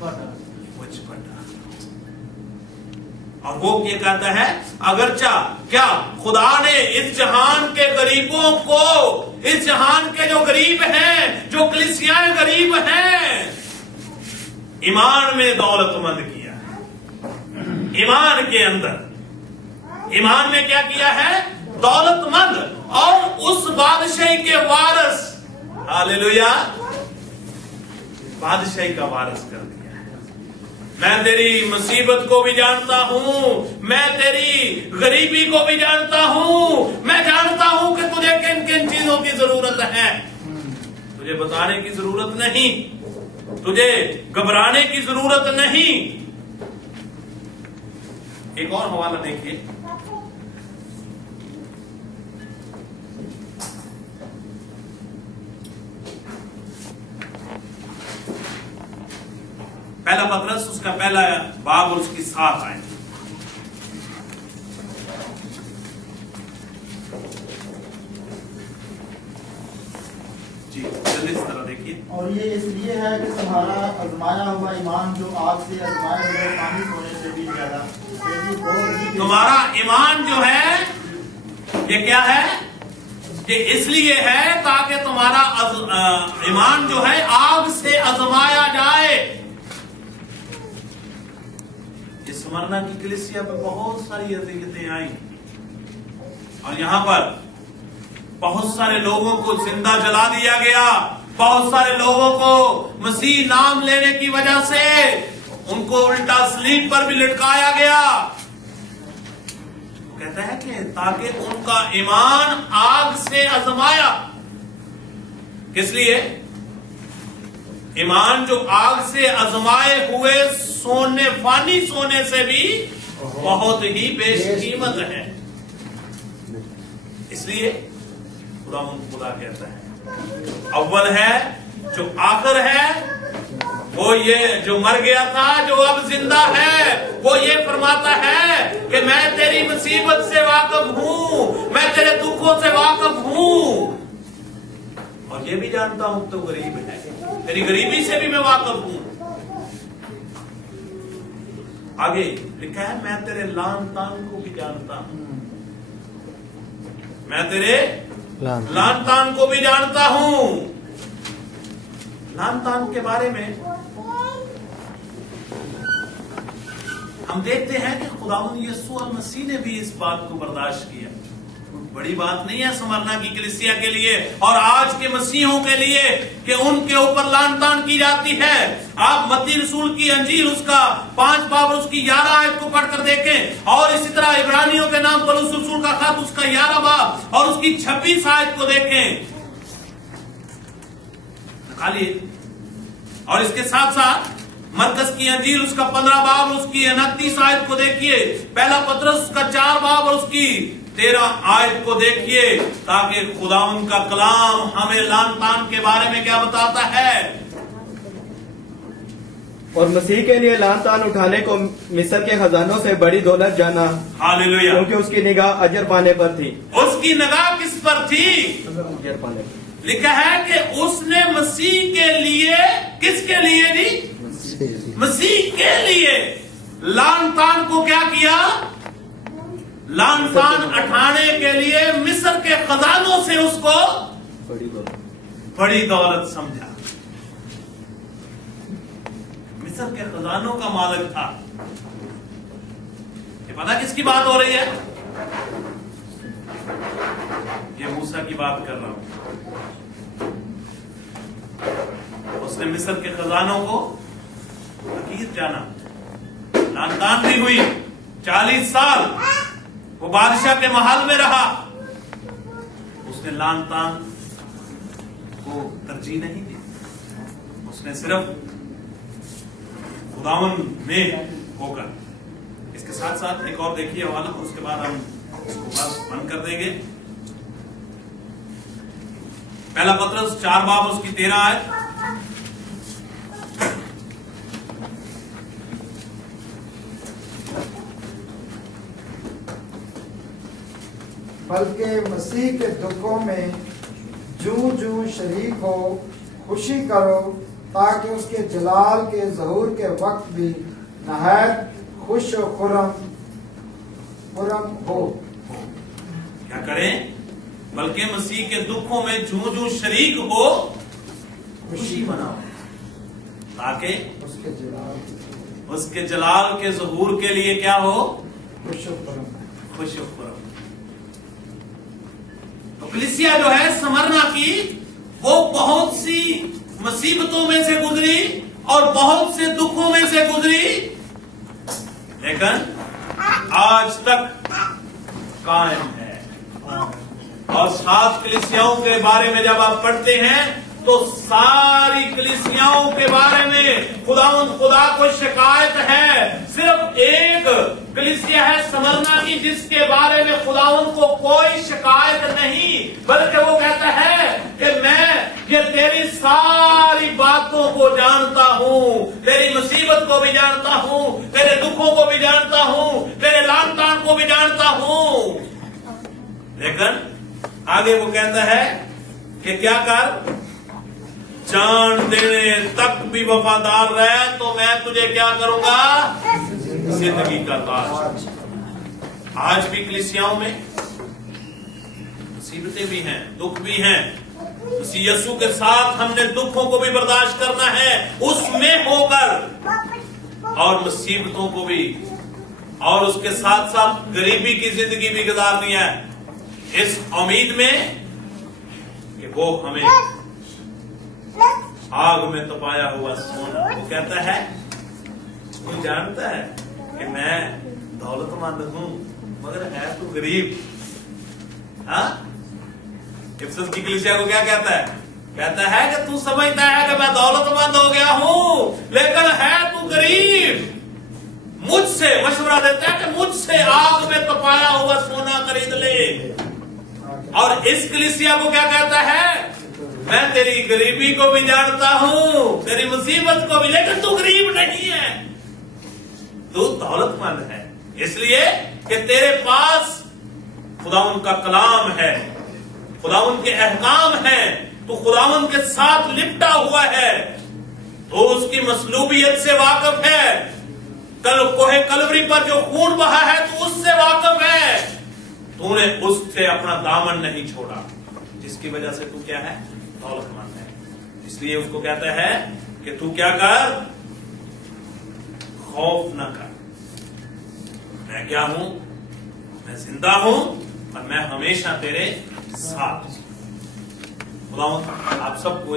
मुझ पर डाल। और वो क्या कहता है, अगरचा क्या खुदा ने इस जहान के गरीबों को, इस जहान के जो गरीब हैं, जो कलीसियाएं गरीब हैं, ईमान में दौलतमंद किया है। ईमान के अंदर, ईमान में क्या किया है, दौलतमंद, और उस बादशाही के वारिस, हालेलुया, बादशाही का वारिस कर दिया है। मैं तेरी मुसीबत को भी जानता हूं, मैं तेरी गरीबी को भी जानता हूं, मैं जानता हूं कि तुझे किन किन चीजों की जरूरत है। तुझे बताने की जरूरत नहीं, तुझे घबराने की जरूरत नहीं। एक और हवाला देखिए, पहला पतरस उसका पहला बाब और उसकी 7 आयत। जी जल्दी इस तरह देखिए। और ये इसलिए है कि तुम्हारा आजमाया हुआ ईमान जो आग से आजमाए हुए पानी सोने से भी ज्यादा, तुम्हारा ईमान जो है ये क्या है, ये इसलिए है ताकि तुम्हारा ईमान जो है आग से आजमाया जाए। स्मरना की कलीसिया पर बहुत सारी अज़ियतें आई और यहां पर बहुत सारे लोगों को जिंदा जला दिया गया। बहुत सारे लोगों को मसीह नाम लेने की वजह से उनको उल्टा सलीब पर भी लटकाया गया। कहता है कि ताकि उनका ईमान आग से आजमाया। किस लिए? ईमान जो आग से आजमाए हुए सोने, फानी सोने से भी बहुत ही बेशकीमत है। इसलिए खुदा कहता है अव्वल है जो आखिर है, वो ये जो मर गया था जो अब जिंदा है, वो ये फरमाता है कि मैं तेरी मुसीबत से वाकिफ हूं, मैं तेरे दुखों से वाकिफ हूं, और ये भी जानता हूं तो गरीब है, तेरी गरीबी से भी मैं वाकिफ हूं। आगे लिखा है मैं तेरे लान तान को भी जानता हूं, मैं तेरे लान तान को भी जानता हूं। लान तान के बारे में हम देखते हैं कि खुदावंद यीशु मसीह ने भी इस बात को बर्दाश्त किया। बड़ी बात नहीं है स्मरना की कलीसिया के लिए और आज के मसीहों के लिए कि उनके ऊपर लान तान की जाती है। आप मत्ती रसूल की अंजील उसका 5 बाब उसकी 11 आयत को पढ़कर देखें, और इसी तरह इब्रानियों के नाम पौलुस रसूल का खत उसका 11 बाब और उसकी 26 आयत को देखें, निकालिए। और इसके साथ साथ मरकस की अंजील उसका 15 बाब उसकी 29 आयत को देखिए, पहला पतरस उसका 4 बाब और उसकी 13 आयत को देखिए, ताकि खुदावंद का कलाम हमें लान तान के बारे में क्या बताता है। और मसीह के लिए लान तान उठाने को मिस्र के खजानों से बड़ी दौलत जाना, हालेलुया, क्योंकि उसकी निगाह अजर पाने पर थी। उसकी निगाह किस पर थी? अजर पाने पर। लिखा है कि उसने मसीह के लिए, किसके लिए जी? मसीह के लिए लान तान को क्या किया? लान तान उठाने के लिए मिस्र के खजानों से उसको बड़ी दौलत समझा। मिस्र के खजानों का मालिक था। ये पता किसकी बात हो रही है? ये मूसा की बात कर रहा हूं। उसने मिस्र के खजानों को फकीर जाना, लान तान भी हुई। 40 साल वो बादशाह के महल में रहा। उसने लान तान को तरजीह नहीं दी, उसने सिर्फ खुदावंद में होकर। इसके साथ साथ एक और देखिए हवाला, उसके बाद हम इसको बस बंद कर देंगे। पहला पतरस 4 बाब उसकी 13 आयत। बल्कि मसीह के दुखों में जूं जूं शरीक हो खुशी करो, تاکہ اس کے جلال کے ظہور کے وقت بھی نہایت خوش و خرم ہو. کیا کریں؟ بلکہ مسیح کے دکھوں میں جوں جوں شریک ہو خوشی مناؤ، تاکہ اس کے جلال کے ظہور کے لیے کیا ہو؟ خوش و خرم. تو کلیسیا جو ہے سمرنا کی، وہ بہت سی مصیبتوں میں سے گزری اور بہت سے دکھوں میں سے گزری، لیکن آج تک قائم ہے. اور 7 کلیسیاؤں کے بارے میں جب آپ پڑھتے ہیں تو ساری کلیسیاؤں کے بارے میں خدا کو شکایت ہے. صرف ایک کلیسیا ہے سمرنا کی جس کے بارے میں خداوند کو کوئی شکایت نہیں، بلکہ وہ کہتا ہے کہ میں یہ تیری ساری باتوں کو جانتا ہوں، تیری مصیبت کو بھی جانتا ہوں، تیرے دکھوں کو بھی جانتا ہوں، تیرے لان تان کو بھی جانتا ہوں. لیکن آگے وہ کہتا ہے کہ کیا کر، جان دینے تک بھی وفادار رہے تو میں تجھے کیا کروں گا؟ زندگی کا تاج. آج بھی کلیسیاؤں میں مصیبتیں بھی ہیں، دکھ بھی ہیں. مسیح یسوع کے ساتھ ہم نے دکھوں کو بھی برداشت کرنا ہے، اس میں ہو کر، اور مصیبتوں کو بھی، اور اس کے ساتھ ساتھ غریبی کی زندگی بھی گزارنی ہے، اس امید میں کہ وہ ہمیں آگ میں تپایا ہوا سونا. وہ کہتا ہے تو جانتا ہے کہ میں دولت مند ہوں مگر ہے تو غریب. ہاں، افسس کی کلیسیا کو کیا کہتا ہے؟ کہتا ہے کہ تو سمجھتا ہے کہ میں دولت مند ہو گیا ہوں لیکن ہے تو غریب. مجھ سے مشورہ دیتا ہے کہ مجھ سے آگ میں تپایا ہوا سونا خرید لے. اور اس کلیسیا کو کیا کہتا ہے؟ میں تیری غریبی کو بھی جانتا ہوں، تیری مصیبت کو بھی، لیکن تو غریب نہیں ہے، تو دولت مند ہے، اس لیے کہ تیرے پاس خداوند کا کلام ہے، خداوند کے احکام ہیں، تو خداوند کے ساتھ لپٹا ہوا ہے، تو اس کی مصلوبیت سے واقف ہے. کوہ کلوری پر جو خون بہا ہے تو اس سے واقف ہے. تو نے اس سے اپنا دامن نہیں چھوڑا، جس کی وجہ سے تو کیا ہے؟ دولت مند ہے. اس لیے اس کو کہتا ہے کہ تو کیا کر، خوف نہ کر. میں کیا ہوں؟ میں زندہ ہوں اور میں ہمیشہ تیرے ساتھ. خداوند آپ سب کو